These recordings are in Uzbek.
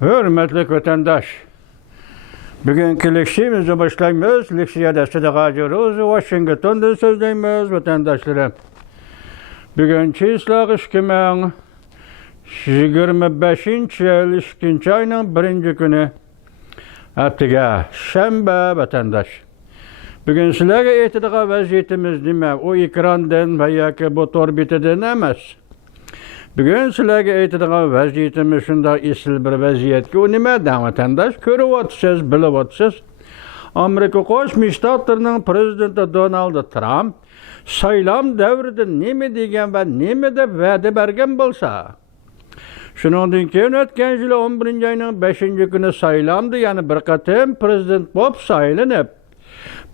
Hürmetli vatandaş, bugünkü leksiyemizi başlayımız. Leksiyada sıdaqacırız, Washington'da sözleyimiz vatandaşlara. Bugünkü islaq 2025 yıl 2. ayının 1. günü. Haftaga şembe vatandaş. Bugün sizlerge eytidiği vaziyetimiz nime? O ekrandan veya ki bu torbiteden emas. Bugün sizlerge eytidiği vaziyetimiz şunda isil bir vaziyet ki o nimeden vatandaş? Körüp otsuz, bilip otsuz. Amerika Qo'shma Shtatlarining prezidenti Donald Trump saylam davrida nima degan va nima deb va'da bergan bo'lsa, shuningdek keyin o'tgan yili 11 oyning 5 kuni saylamdi, ya'ni bir qatim prezident bo'lib saylanib,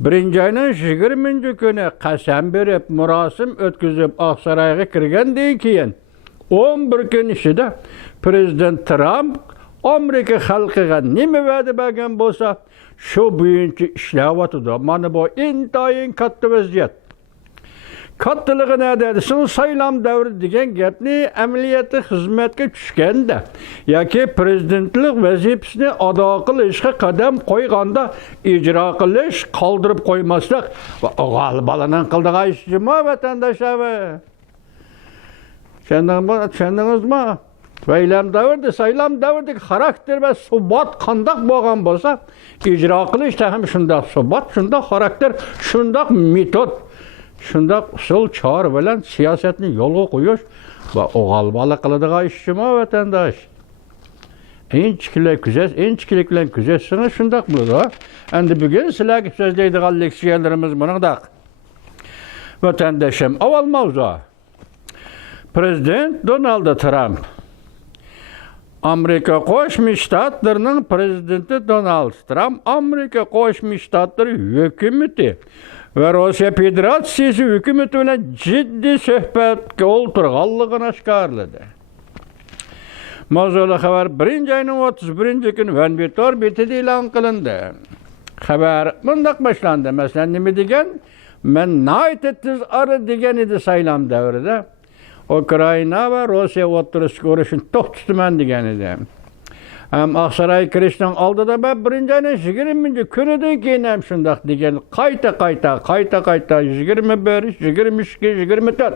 1 oyning 20 kuni qasam berib, murosim o'tkazib Oqsaroyga kirgandan keyin 11 kun ichida prezident Trump Amerika xalqiga nima va'da bergan bo'lsa, shu bo'yicha ishlayotdi. Mana bu intayin katta vaziyat. Kattaligi nada? Sin saylam davri degan gapni amaliyotda xizmatga tushganda yoki prezidentlik vazifasini ado qilishga qadam qo'yganda ijro qilish, qoldirib qo'ymaslik va g'albalaning qildigan ishimi vatandoshlar. Tushundingizmi? Saylam davrida, saylam davridagi xarakter va subat qandoq bo'lgan bo'lsa, ijro qilishda ham shundoq subat, shundoq xarakter, shundoq metod, shundoq usul chora bilan siyosatni yo'lga qo'yish va g'albala qiladigan ishmi vatandosh. Inchiklik bilan kuzatsangiz shundoq bo'ladi. Endi bugun sizlarga so'zlaydigan leksiyalarimiz bunaqdaq. Vatandoshim, avval mavzu. Prezident Donald Trump. Amerika Qo'shma Shtatlarining prezidenti Donald Trump Amerika Qo'shma Shtatlari hukumati va Rossiya Federatsiyasi hukumati bilan jiddiy suhbatga o'tirganligini oshkorladi. Mavzuli xabar 1 oyning 31 kuni Vanvitor betida e'lon qilindi. Xabar bundoq boshlandi. Masalan, nima degan? Men United ara degan edi saylam davrida. Ukrayna va Rossiya o'rtasidagi urushni to'xtataman degan edi. Ham Oqsaroy kirishdan oldida 1 oyning 20 kunidan keyin ham shundoq degan, qayta 21, 22, 24.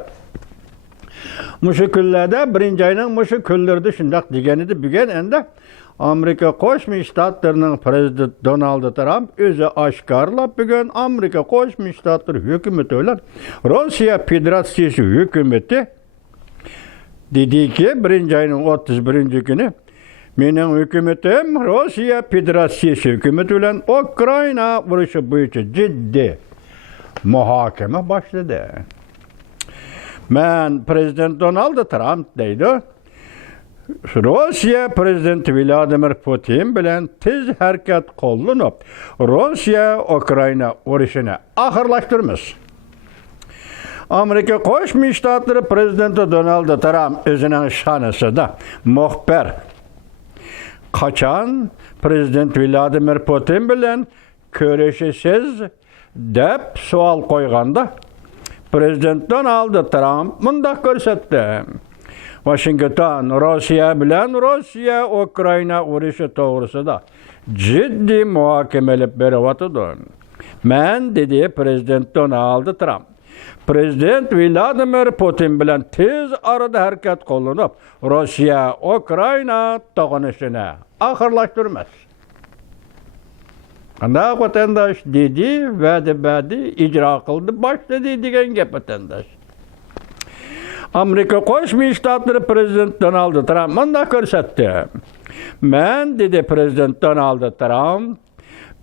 Mushu kunlarda 1 oyning mushu kunlarida shundoq degan edi. Bugun endi Amerika Qo'shma Shtatlarining prezidenti Donald Trump o'zi oshkorlab, bugun Amerika Qo'shma Shtatlari hukumati bilan Rossiya Federatsiyasi hukumati dediki 1 oyning 31 kuni mening hukumatim Rossiya Federatsiyasi hukumati bilan Ukrayna urushi bo'yicha jiddiy muhokama boshladi. Men prezident Donald Trump deydi, Rossiya prezidenti Vladimir Putin bilan tez harakat qo'llanib, Rossiya Ukrayna urushini oxirlashtiramiz. Amerika Qo'shma Shtatlari prezidenti Donald Trump o'zining sha'nisida muxbir qachon prezident Vladimir Putin bilan ko'rishasiz deb savol qo'yganda prezident Donald Trump bundoq ko'rsatdi. Washington Rossiya bilan Ukrayna urushi to'g'risida jiddiy muhokamalar beryapti. Men dedi prezident Donald Trump, prezident Vladimir Putin bilan tez arada harakat qo'llanib, Rossiya Ukrayna to'qnashishini oxirlashtiramiz. Qanday vatandosh dedi, va'da ijro qildi, boshladi degan gap vatandosh. Amerika Qo'shma Shtatlari prezidenti Donald Trump bunday ko'rsatdi. Men dedi prezident Donald Trump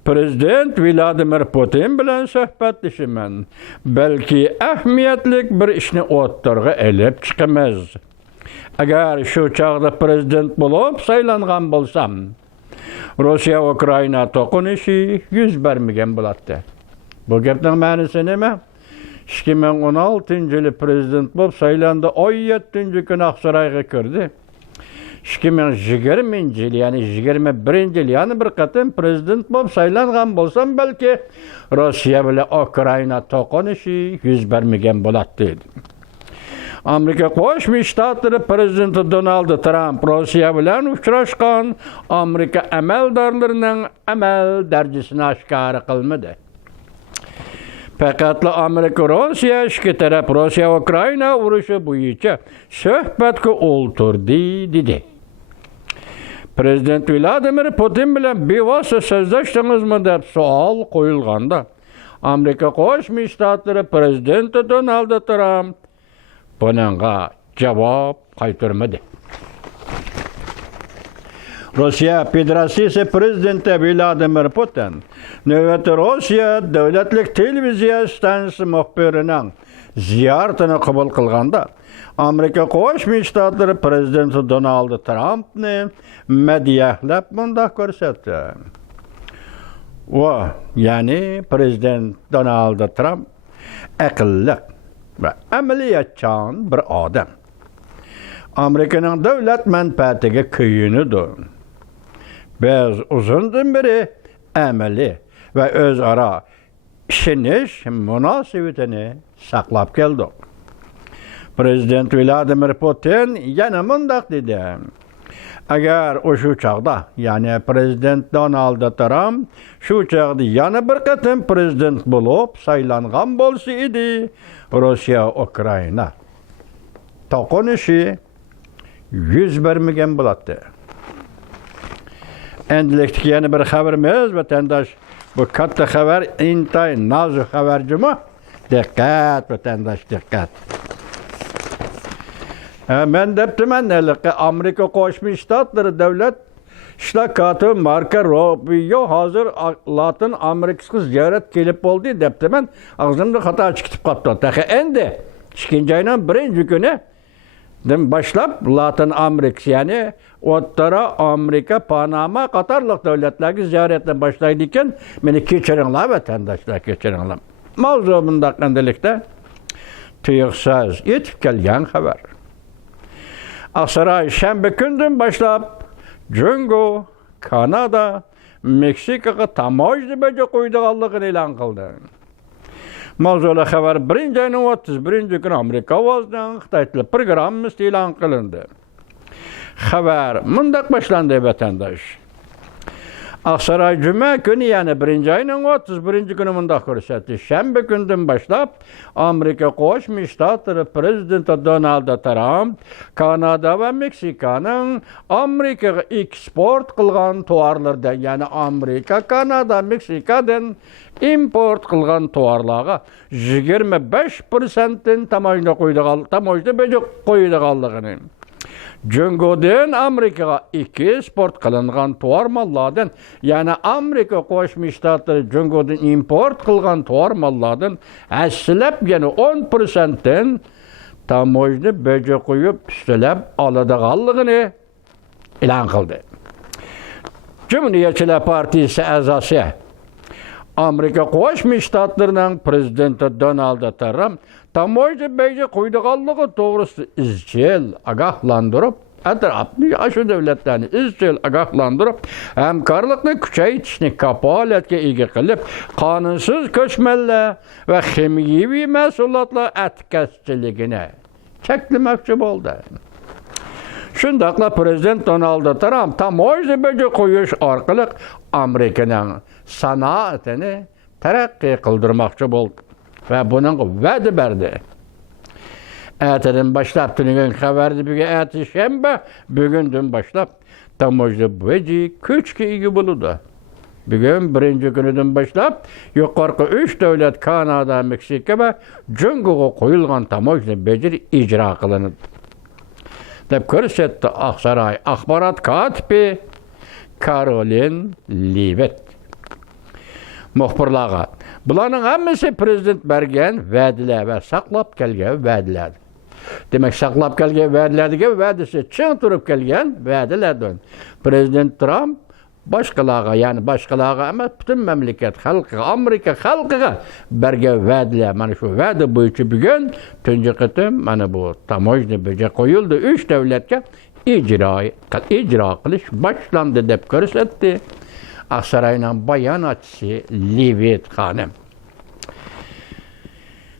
prezident Vladimir Putin bilan suhbatlashaman. Balki ahamiyatli bir ishni o'rtaga elib chiqamiz. Agar shu chog'da prezident bo'lib saylangan bo'lsam, Rossiya Ukrayna to'qinishi yuz bermagan bo'ladi. Bu gapning ma'nosi nima? 2016 yili prezident bo'lib saylandi, 17 kuni Oqsaroyga kirdi. 2020 yil, ya'ni 21 yil, ya'ni bir qatim prezident bo'lib saylangan bo'lsam, balki Rossiya bilan Ukrayna to'qinishi yuz bermagan bo'ladi. Amerika Qo'shma Shtatlari prezidenti Donald Trump Rossiya bilan uchrashgan Amerika amaldorlarining amal darajasini oshkor qilmadi. Faqat Amerika Rossiya ikki taraf Rossiya Ukraina urushi bo'yicha suhbatga o'ltirdi dedi. Prezident Vladimir Putin bilan bevosita so'zlashdingizmi deb savol qo'yilganda Amerika Qo'shma Shtatlari prezidenti Donald Trump bunga javob qaytarmadi. Rossiya Federatsiyasi prezidenti Vladimir Putin navbatda Rossiya davlatlik televiziya stansiyasi muxbirining ziyoratini qabul qilganda Amerika Qo'shma Shtatlari prezidenti Donald Trumpni madhiyahlab bunday ko'rsatdi. Ya'ni prezident Donald Trump aqlli va amaliyatchan bir odam. Amerikaning davlat manfaatiga kuyunidir. Biz uzundan beri amaliy va o'zaro ishonish munosabatini saqlab keldik. Prezident Vladimir Putin yana mundaq dedi. Agar o'sha chaqda, ya'ni prezident Donald Trump shu chaqda yana bir qatim prezident bo'lib saylangan bo'lsa edi, Rossiya Ukraina to'qinishi yuz bermagan bo'ladi. Endilikda yana bir xabarimiz vatandosh, bu katta xabar intay nozik xabarjimi? Diqqat vatandosh, diqqat. Men debdiman, Amerika Qo'shma Shtatlari davlat ishtirokchisi Marko Rubio hozir Latin Amerikasiga ziyorat kelib bo'ldi debdiman. Og'zimda xato chiqib qoldi. Endi 2-oyning 1-kuni boshlab Latin Amerikasi, ya'ni O'rta Amerika, Panama qatorliq davlatlarga ziyoratni boshlaydi ekan. Meni kechiringlar vatandoshlar, kechiringlar. Mavzu bundaq endilikda tuyuqsiz yetib kelgan xabar. Aksaray shanba kundan boshlab Jungo, Kanada, Meksikaga tamoyil baja qo'ydiganligini e'lon qildi. Mavzuli xabar 1-oyning 31-kuni Amerika ovozidan Xitoy tili programmasi e'lon qilindi. Xabar mundaq boshlandi vatandosh. Aksaray juma kuni, ya'ni 1-oyning 31-kuni mundaq ko'rsatdi. Shanba kundan boshlab Amerika Qo'shma Shtatlari prezidenti Donald Trump Kanada va Meksikaning Amerikaga eksport qilgan tovarlardan, ya'ni Amerika, Kanada, Meksikadan import qilgan tovarlarga 25% tamoyilni qo'ydiganligini, Jungodan Amerikaga eksport qilingan tovar mallardan, ya'ni Amerika Qo'shma Shtatlari Jungodan import qilgan tovar mallardan aslab yana 10% tamoyilni baja qo'yib ustalab oladiganligini e'lon qildi. Cumhuriyetçiler Partisi a'zosi Amerika Qo'shma Shtatlarining prezidenti Donald Trump tamoyilni baja qo'ydiganligi to'g'risida izchil ogohlantirib, atrofli shu davlatlarni izchil ogohlantirib, hamkorlikni kuchaytirishni kafolatga ega qilib, qonunsiz ko'chmanlar va ximiyaviy mahsulotlar atkazchiligini cheklamoqchi bo'ldi. Shundaqla prezident Donald Trump tamoyilni baja qo'yish orqali Amerikaning sanoatini taraqqiy qildirmoqchi bo'ldi va buning va'da berdi. Ertadan boshlab tunagan xabarni bugun shanba, bugundan boshlab tamoyilni baja kuchga ega bo'ladi. Bugun 1-kunidan boshlab yuqorqi 3 davlat Kanada, Meksika va Jungoga qo'yilgan tamoyilni baja ijro qilinadi deb ko'rsatdi Aksaray axborot kotibi Karolin Levitt muxbirlarga. Bularning hammasi prezident bergan va'dalar va saqlab kelgan va'dalar. Demak, saqlab kelgan va'dalarga va'dasi chin turib kelgan va'dalardan prezident Trump boshqalarga, ya'ni boshqalarga emas, butun mamlakat xalqiga, Amerika xalqiga bergan va'dalar, mana shu va'da bo'yicha bugun tunji qatim mana bu tamoyilni baja qo'yildi. 3 davlatga ijro qilish boshlandi deb ko'rsatdi Aksarayning bayonotchisi Levitt xonim.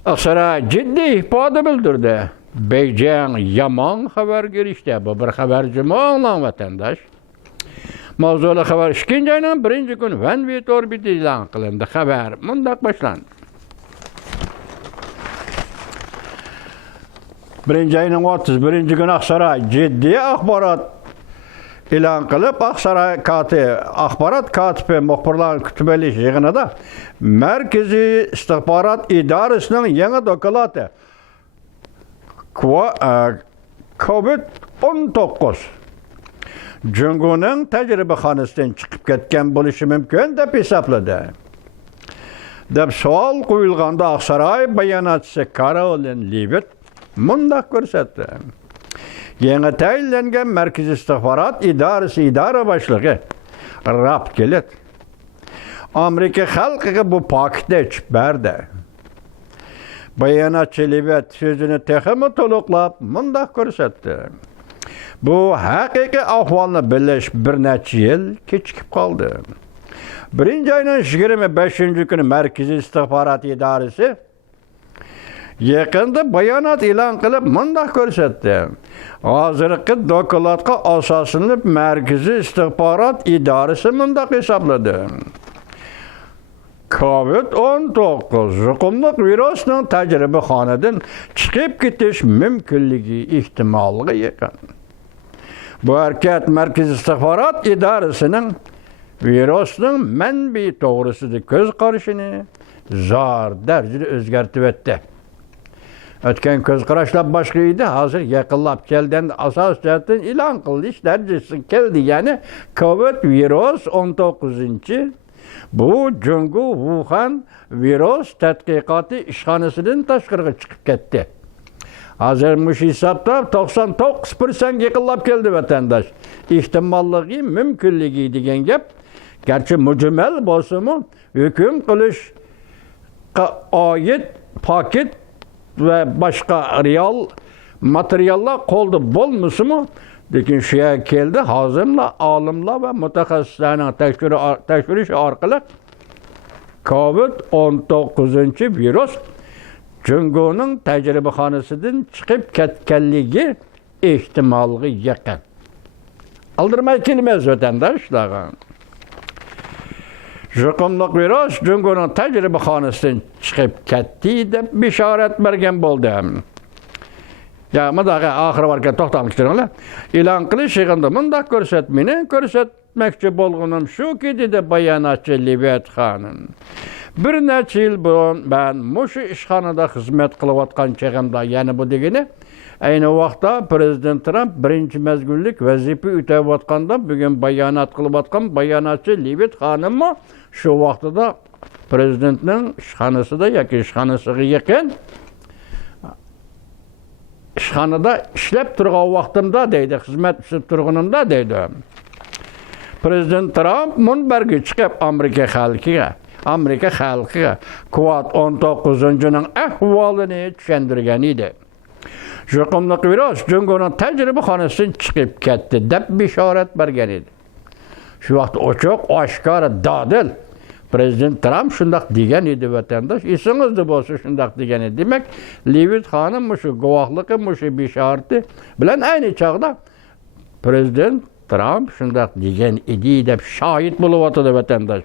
Aksaray jiddiy ifoda bildirdi. Beyceğin yaman haber girişte. Bu bir haberci mi olan vatandaş? Mavzulu haber 2. ayının 1. gün Van Vit orbiti ilan kılındı. Haber mundak başlandı. 1. ayının 31. günü Aksaray ciddi akbarat ilan kılıp Aksaray akbarat katibi muhbirlerin kütübeli yığınında Merkezi İstihbarat İdaresi'nin yeni dokulatı COVID-19 Cungu'nun tecrübehanesinden çıkıp ketken buluşu mümkün dep hesapladı. Dep sual koyulganda Aksaray bayanatçısı Karolin Leavitt mundaq görsetdi. Yeni tayinlengen Merkez İstihbarat İdaresi idare başlığı Rap Gelet Amerika halkıga bu paketni içip berdi. Bayanatçı Leavitt sözünü teximi toluqlap mundaq görsetdi. Bu haqiqiy ahvalni bilish bir necha yil kechikib qoldi. 1. ayının 25. günü Merkezi İstihbarat İdaresi yaqinda bayonot e'lon qilib mundaq ko'rsatdi. Hozirgi dokladga asoslanib Merkezi İstihbarat İdaresi mundaq hisobladi. COVID-19 yuqumli virusning tajribaxonadan chiqib ketish mumkinligi ehtimoliga yaqin. Bu hareket Merkez İstihbarat İdaresi'nin virusning manbai to'g'risida ko'z qarashini zor darajada o'zgartib o'tdi. O'tgan ko'z qarashlar boshqa edi, hozir yaqinlab kelgan asos jihatdan e'lon qilish darajasiga keldi. Ya'ni COVID virus 19 bu Jungu Wuhan virus tadqiqoti ishxonasidan tashqariga chiqib ketdi. Hozir mush hisobda 99% yaqinlab keldi vatandaş. Ehtimolliği, mümkünligi degan gap. Gerçi mujmal bo'lsa-mu, hukm qilishga oid paket ve başka real materyallar qo'lda bo'lmasa-mu, lekin shu yerga keldi. Hozirlar, olimlar ve mutaxassislarning tekshirishi orqali COVID-19 virus Jungu'nun tecrübehanesinden çıkıp ketkenligi ihtimali yakın. Aldırmay kelmez vatandaşlar. Yuqumli virus Jungu'nun tecrübehanesinden çıkıp ketdi deb bishorat bergan bo'ldi. Ya madaga ahir varga to'xtalishtiringlar. E'lon qilish yig'inida mundaq ko'rsatmoqchi bo'lganim shuki dedi bayonotchi Leavitt xonim. Bir necha yil burun ben mushu ishxonada xizmat qilayotgan chog'imda, ya'ni bu degani ayni vaqtda Prezident Trump birinchi mezgillik vazifa o'tayotganda bugun bayonot qilayotgan bayonotchi Leavitt xonimmi shu vaqtida prezidentning ishxonasida yoki ishxonasiga yaqin ishxonada ishlab turgan vaqtimda deydi, xizmat qilib turganimda deydi. Prezident Trump munbarga chiqib Amerika xalqiga COVID-19'ning ahvolini tushuntirgan edi. Yuqumli virus Junguning tajribaxonasidan chiqib ketdi deb bishorat bergan edi. Shu vaqt ochiq, oshkora, dadil Prezident Trump shundaq degan edi vatandash. Esingizda bo'lsa shundaq degan edi. Demak, Leavitt xonim shu guvohligi, shu bishorati bilan ayni chog'da Prezident Trump shundaq degan edi deb shohid bo'lyapti vatandash.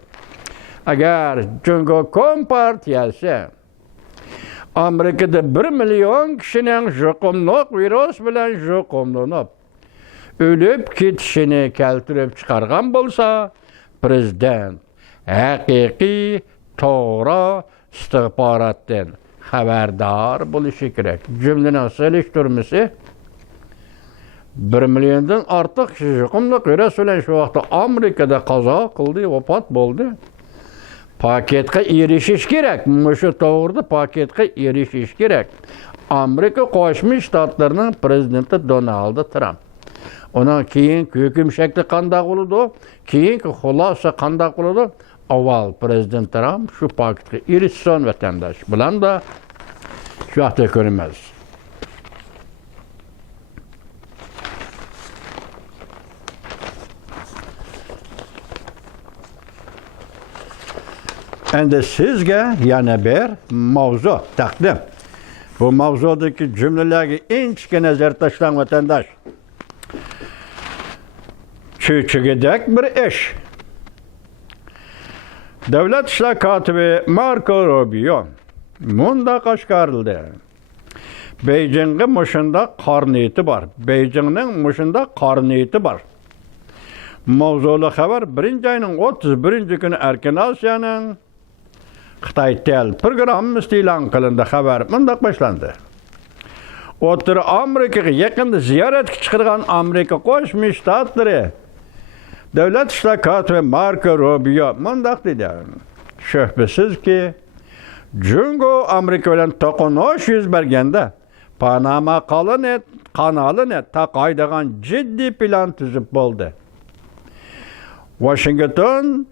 Agar Jungo Kompartiyasi Amerikada 1 million kishining yuqumli virus bilan yuqumlanib o'lib ketishini keltirib chiqargan bo'lsa, prezident haqiqiy to'g'ri istihborotdan xabardor bo'lishi kerak. Jumlaning solishtirmasi 1 milliondan ortiq kishi yuqumli virus bilan shu vaqtda Amerikada qazo qildi, vafot bo'ldi. Paketga erishish kerak. Shu to'g'rida paketga erishish kerak. Amerika Qo'shma Shtatlarining prezidenti Donald Trump. Ondan keyingi hukm shakli qanday bo'ladi? Keyingi xulosa qanday bo'ladi? Avval prezident Trump shu paketga erishsin vatandash bilan da shu haqda ko'ramiz. Endi sizga yana bir mavzu taqdim. Bu mavzudaki cümlelerge inçke nazar taşlan vatandaş. Çüçügedek bir iş. Devlet İşler Katibi Marco Rubio munda kaşkarıldı. Beijing'in muşunda karniyeti var. Beijing'in muşunda karniyeti var. Mavzulu haber 1. ayının 31. günü Erkin Asya'nın Xitay Tel programı ilan kılındı haber. Munda başlandı. Otur Amerika'ya yakında ziyaret çıkargan Amerika Koşmuş Ştatları Devlet İşler Katibi Marco Rubio munda dedi. Şüphesiz ki Cungo Amerika bilen tokunuş yüz bergende Panama kanalı takaydıgan ciddi plan tüzüp boldu. Washington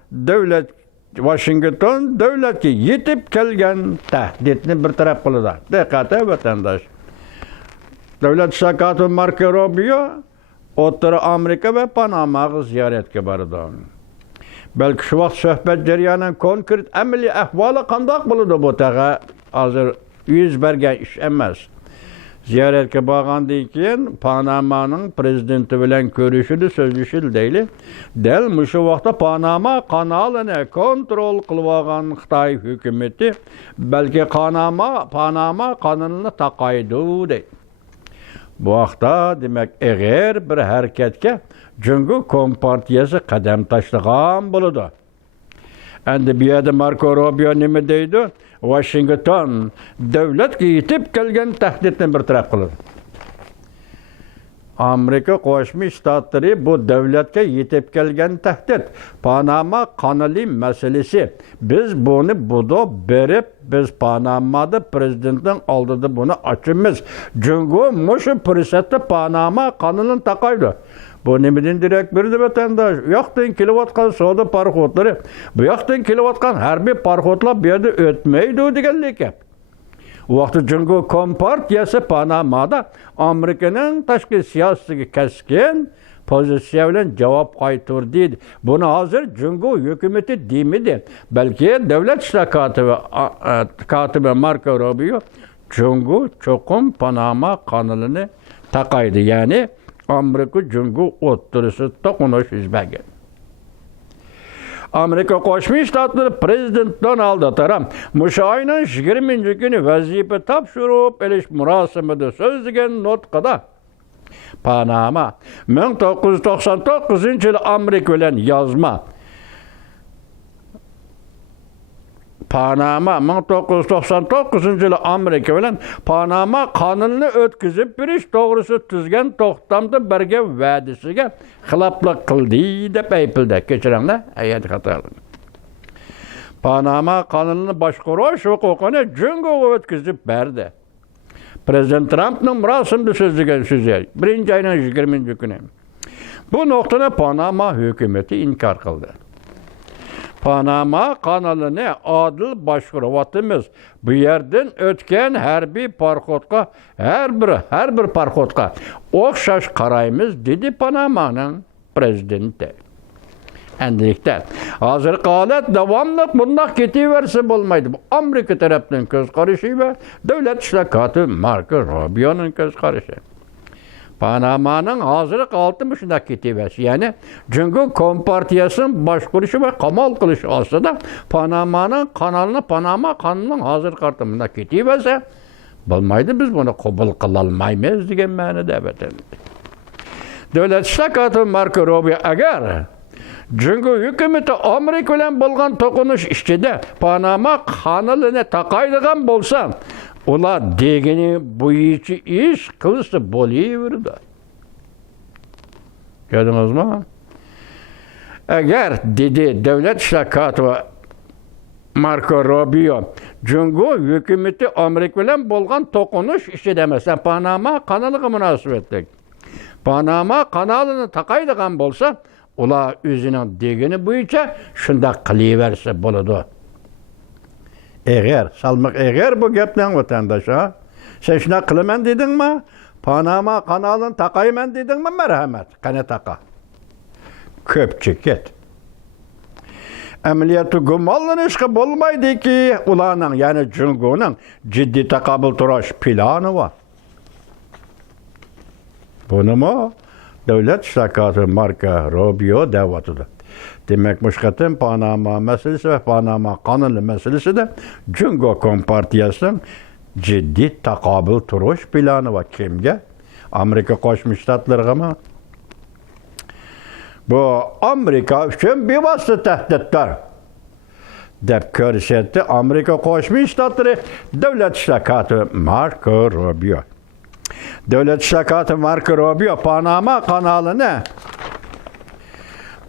devletki yetip kelgen tehditini bir taraf kılıdı. Dikkate vatandaş. Devlet İşler Katibi Marco Rubio Ottara Amerika ve Panama'ya ziyaretke bardı. Belki şu vaqt söhbet jaryanın konkret ameli ahvalı qandaq buludu bu tağa hazır yüz bergen iş emas. Ziyaretke bargandan keyin Panama'nın prezidenti bilen görüşüdü, sözleşildi. Del muşu vaqtda Panama kanalını kontrol qılvagan Xitay hükümeti belki Panama kanalını taqaydı deydi. Bu vaqtda demek eğer bir hareketke Cungo Kompartiyası kadem taşlagan buludu. Endi bir yerde Marco Rubio nime deydi? Washington devlet yetip kelgen tehditini bir taraf kılır. Amerika Koşmuş Ştatları bu devletke yetip kelgen tehdit. Panama kanalı meselesi. Biz bunu budu berip biz Panama'da prezidentin aldığı bunu açımız. Cungo muşu fırsatı Panama kanalını takaydı. Bu nemeden direkt bir vatandaş. Yaktan kilovatkan soda parkotları. Bu yaktan kilovatkan harbi parkotlar bir yerde ötmeydi degenlik hep. Vakti Cungo Kompartiyası Panama'da Amerika'nın taşkı siyaseti keskin pozisyonla cevap kaytırdı. Bunu hazır Cungo hükümeti demedi. Belki Devlet İşler Katibi Marco Rubio Cungo çokum Panama kanalını takaydı. Yani Amerika Cungo oturusu dokunuş üzbegi. Amerika Koşmuş Ştatları Prezident Donald Trump muşu ayının 20. günü vazife tapşırıp eliş murasimede sözlügen notkada Panama 1999 yılı Amerika bilen yazma Panama 1999 yılı Amerika bilen Panama kanalını ötküzüp bir iş doğrusu tüzgen toxtamda berge vədisiga xilaplık kıldı dep aypıldı. Keçirenler ayet hatalı. Panama kanalını başkuruş hukukunu Cungo ötküzüp berdi. Prezident Trump'ın murasimde sözlügen sözü 1. ayının 20. günü. Bu noktada Panama hükümeti inkar kıldı. Panama kanalını adil başkuruvatımız bu yerden ötken her bir parkotka okşaş karayımız dedi Panama'nın prezidenti. Endilikte hazır kalet devamlı bundan ketiverse olmaydı. Bu Amerika tarafından göz karışı ve Devlet İşler Katibi Marco Rubio'nun göz karışı. Panama'nın hazırlık altı ketiverse yani Cungo Kompartiyası'nın başkuruşu ve kamal kılışı olsa da Panama kanalının hazırlık artımında ketiverse olmaydı biz bunu kabul kılalmayız diyen manada evet. Devlet İşler Katibi Marco Rubio eğer Cungo hükümeti Amerika bilen bolgan tokunuş işçide Panama kanalını takaydıgan bolsa ola degeni boyucu iş kılısı boluyverdi. Gördünüz mü? Eğer dedi Devlet İşler Katibi Marco Rubio Cungo hükümeti Amerika bilen bolgan tokunuş işçi demesen Panama kanalı münasebetlik. Panama kanalını takaydıgan bolsa ola özünün degeni boyunca şunda kılıverse boludu. Eğer bu gepten vatandaşa sen şuna kılımen dedin mi? Panama kanalını takaymen dedin mi? Merhamet. Kane taka. Köpçük et. amaliyatı gumonlanishga bo'lmaydiki, ularning, ya'ni Jungoning jiddiy taqobil turish plani bor. Bunimi davlat ishtirokchisi Marko Rubio da'vatida. Demak, mushqatim Panama masalasi va Panama qonuni masalasida Jungo kompartiyasining jiddiy taqobil turish plani va kimga? Amerika Qo'shma Shtatlariga. Bu Amerika uchun bevosita tahdiddir deb ko'rsatdi Amerika Qo'shma Shtatlari davlat ishtirokchisi Marko Rubio. Davlat ishtirokchisi Marko Rubio Panama kanalini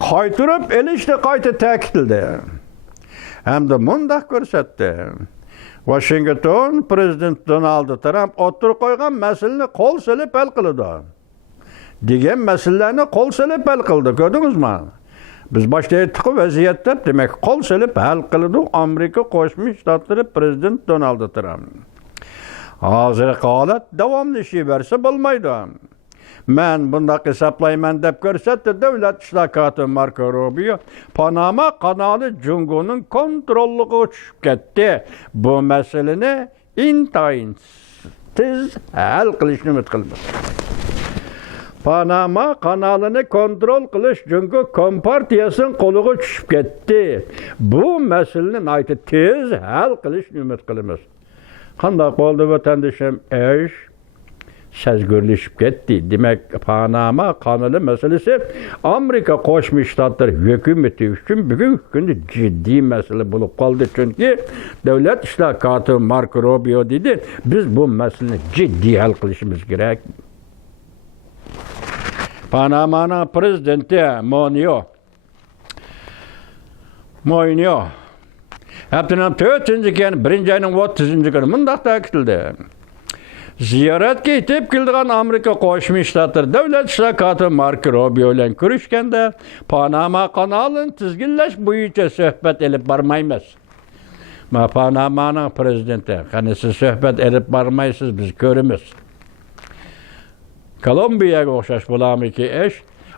qaytirib elishni qayta ta'kidladi. Hamda mundaq ko'rsatdi. Washington prezident Donald Trump o'tirib qo'ygan masalani qo'l silib hal qiladi. Degan masalalarni qo'l silib hal qildi. Ko'rdingizmi? Biz boshda aytdik, vaziyatda demak qo'l silib hal qildi Amerika Qo'shma Shtatlari prezident Donald Trump. Hozirgi holat davomlashaversa bo'lmaydi. Men bundaq hisoblayman deb ko'rsatdi davlat ishtirokchisi Marko Rubio. Panama kanali Jungoning kontrolligiga tushib ketdi. Bu masalani intayin tez hal qilishni umid qilamiz. Panama kanalini kontrol qilish Jungo kompartiyasining qo'liga tushib ketdi. Bu masalani aytib tez hal qilishni umid qilamiz. Qanday bo'ldi vatandoshim? Sezgirlashib ketdi. Demak, Panama kanali masalasi Amerika Qo'shma Shtatlari hukumati uchun bugungi kunda jiddiy masala bo'lib qoldi. Chunki davlat ishtirokchisi Marko Rubio dedi, biz bu masalani jiddiy hal qilishimiz kerak. Panama'nın prezidenti Moynio haftanın 4-cü gün 1-ci ayının 30-cü günü mundaq ta'kidladi. Ziyoratga yetib kelgan Amerika Qo'shma Shtatlari davlat ishtirokchisi Marko Rubio bilan ko'rishganda Panama kanalini tizginlash bo'yicha suhbat olib bormaymiz. Panama'nın prezidenti, qani siz suhbat olib bormaysiz, biz ko'ramiz. Kolumbiyaga o'xshash bo'lamiki ish.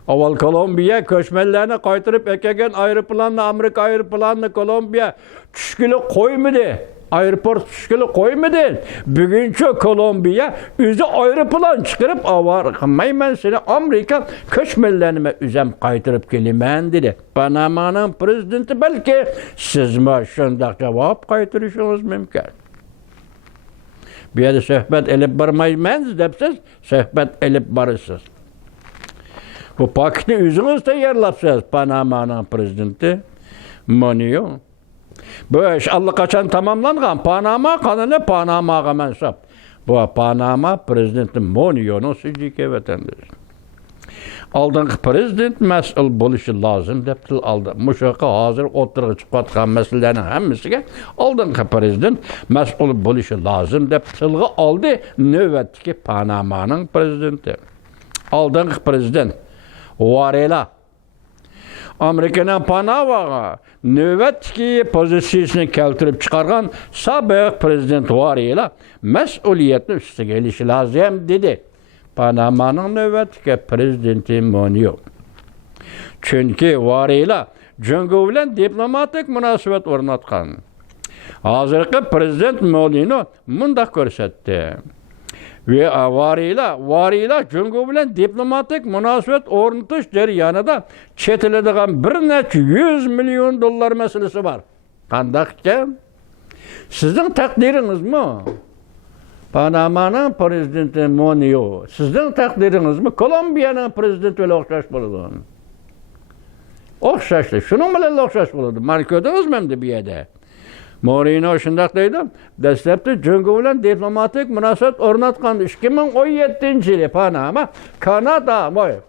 Avval Kolumbiya ko'chmanlarni qaytirib ekegan aeroplanni, Amerika aeroplanni Kolumbiya tushgili qo'ymadi. Aeroport tushgili qo'ymadi. Buguncha Kolumbiya o'zi aeroplan chiqarib avar qilmayman seni Amerika ko'chmanlarni o'zim qaytirib kelaman dedi. Panama'nın prezidenti balki sizmi shunday javob qaytarishingiz mumkin. Bir yerde söhbet elip barmaymanız depsiz, söhbet elip barısız. Bu paketi özünüz tayarlapsınız Panama'nın prezidenti Moynio. Bu iş allaqachon tamamlangan. Panama kanunu Panama'ga mansub. Bu Panama prezidenti Moynio'nun sijike vatandaşı. Aldığın prezident mas'ul bo'lishi lozim deb til oldi. Mushaqa hozir o'tirib chiqayotgan masalalarning hammasiga aldığın prezident mas'ul bo'lishi lozim deb tilga oldi navbatdagi Panama'ning prezidenti. Aldığın prezident Varela Amerikaning Panama'ga navbatdagi pozitsiyasini keltirib chiqargan sobiq prezident Varela mas'uliyatni ustiga olishi lozim dedi. Panama'nın növbətki prezidenti Moynio. Çünki Varela Jungo bilan diplomatik münasibət o'rnatgan. Hozirgi prezident Moynio mundaq ko'rsatdi. Ve Varela Jungo bilan diplomatik münasibət o'rnatish jarayonida chet eldan bir necha 100 milyon dollar masalasi bor. Qanday ekan? Sizning taqdiringizmi? Panama'nın prezidenti Moynio, sizin takdirinizmi Kolumbiya'nın prezidenti öyle o'xshash bo'ladi. O'xshashdi. Shuning bilan o'xshash bo'ladi. Mana ko'rdingizmi endi bu yerda? Moynio shunday deydi. Dastlabda Jungo bilan diplomatik munosabat o'rnatgan 2017-yili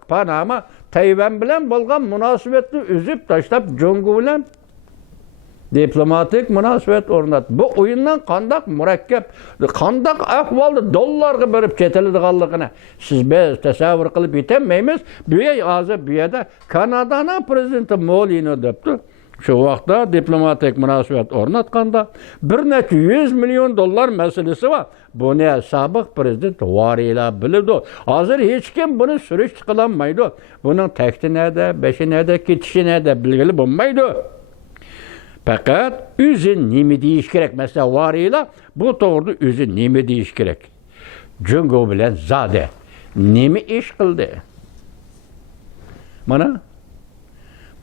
Panama Tayvan bilan bo'lgan munosabatni uzib tashlab Jungo bilan diplomatik munosabat o'rnat. Bu o'yindan qandaq murakkab, qandaq ahvolda dollarga berib ketiladiganligini siz biz tasavvur qilib yetmaymiz. Bu hozir bu yerda Kanadaning prezidenti Moynio debdi. Şu vaqtda diplomatik munosabat o'rnatganda bir necha 100 milyon dollar masalasi var. Buni sobiq prezident Varela biladi. Hozir hech kim buni surish qilolmaydi. Buning takti nerede, beshi nerede, ketishi nerede bilgili bo'lmaydi. Fakat özü nemi deyiş gerek. Mesela varıyla bu doğru özü nemi deyiş gerek. Cungo bilen zade nemi iş kıldı?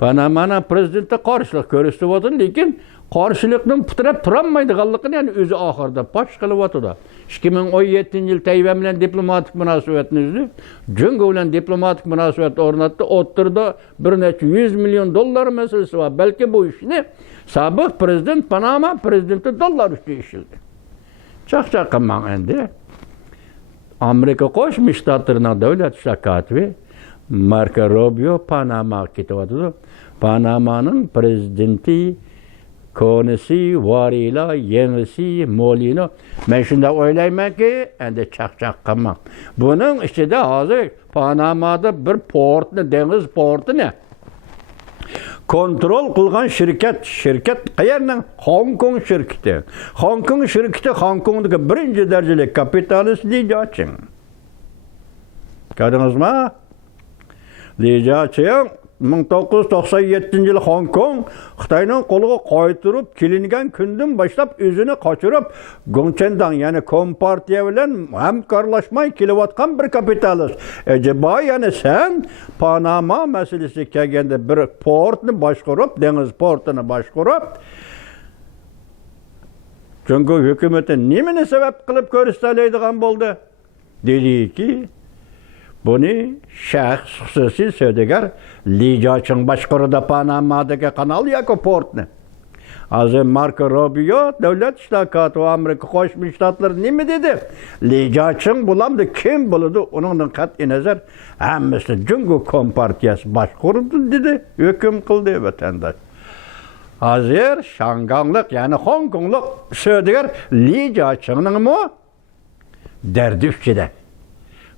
Mana prezident'e karşılık görüştü vatın, lekin karşılıkның pıtırap turanmaydıganlıkını yani özü ahırda baş kılıp atıda. 2017 yıl Tayvan bilen diplomatik münasebetini üzü, Cungo bilen diplomatik münasebet ornattı, oturdu bir neçe 100 milyon dolar meselesi var. Belki bu işini sabık prezident Panama prezidenti dolar üstü işildi. Çak kılman endi. Amerika Koşmuş Ştatlarına devlet şakatı Marco Rubio Panama kitabatıdır. Panama'nın prezidenti konesi, varıyla, yenisi, molino. Ben şunda oylayım ki, endi çak kılmak. Bunun içinde hazır Panama'da bir portunu, deniz portu ne? Kontrol kılgan şirket qayerning? Hong Kong şirketi. Hong Kong şirketi Hong Kong'daki birinci dereceli kapitalist Li Jiaqing. Gördünüz mü? Li Jiaqing 1997 yıl Hong Kong Xitayning qo'liga qaytirib kelingan kundan boshlab o'zini qochirib Gongchendan yani Kompartiya bilan hamkorlashmay kelayotgan bir kapitalist. Acaba yani sen Panama meselesi kelganda bir portni boshqarib, dengiz portini boshqarib Cungo hukumati nimani sabab qilib ko'rsatiladigan bo'ldi? Dediki bunu şahs xususiy savdogar Li Jiaqing boshqaruvida Panama'dagi kanal yoki portni. Hozir Marco Rubio davlat ishtirokati va Amerika Qo'shma Shtatlari nima dedi? Li Jiaqing bulamdi, kim bo'ladi? Uningdan qat'iy nazar hammasi Cungo Kompartiyasi boshqaruvdi dedi, hukm qildi vatandosh. Hozir Shanghaylik yani Hong Konglik savdogar Li Jiaqingning derdi ustida.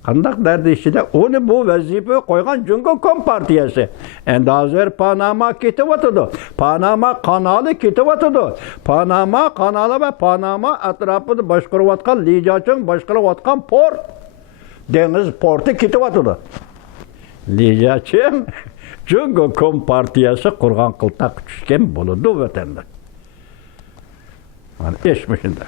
Qandaq derdi içinde onu bu vazife koygan Cungo Kompartiyası. Endi hazır Panama ketivatıdı. Panama kanalı ketivatıdı. Panama kanalı ve Panama etrafını başqarıvatkan Li Jiaqing başqarıvatkan port. Deniz portu ketivatıdı. Li Jiaqing Cungo Kompartiyası kurgan qıltaq düşken buludu vatandaş. Yani eşmişinde.